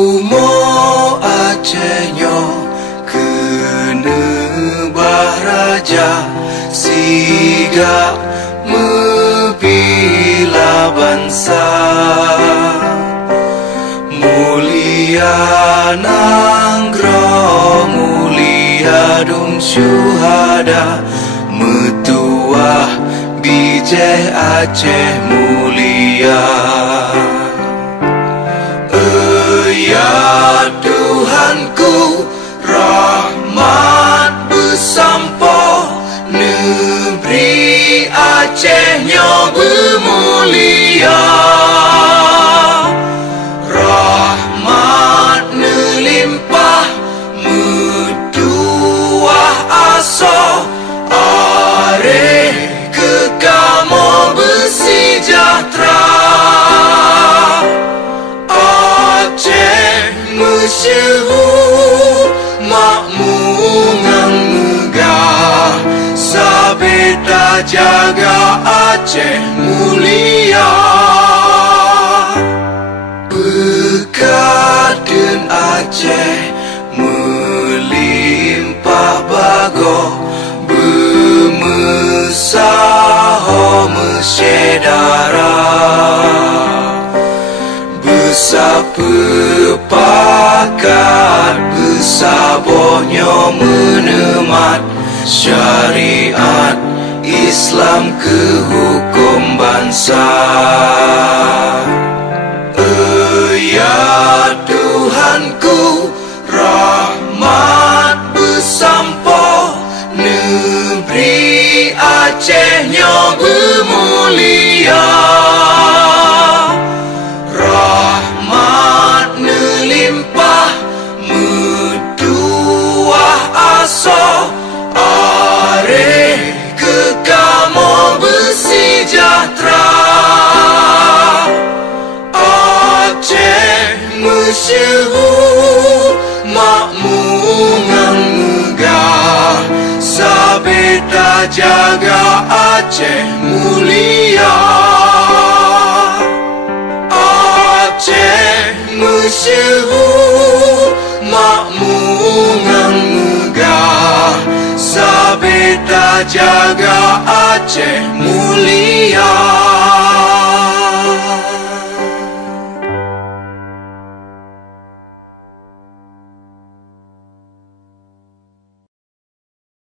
Umo Acehnya kena bahraja siga membela bangsa. Mulia nangro mulia dum syuhada metuah bijih Aceh mulia. Ya Tuhanku, rahmat bersampo, negeri Acehnya bermulia. Rahmat melimpah, metuah aso, areh kekamo bersejahtera. Masyhur makmur ngang megah, sabeta jaga Aceh mulia. Berkaten Aceh melimpah bago, bermesaho mesyedara. Bersepakat bersabohnya menemat syariat Islam ke hukum bangsa. Ya Tuhanku, rahmat bersampo, negeri Acehnya bermulia. Rahmat melimpah, metuah aso, areh kekamo bersejahtera. Aceh masyhur makmur ngang megah, sabeta jaga Aceh mulia. Aceh masyhur makmur ngang megah, sabeta jaga Aceh mulia.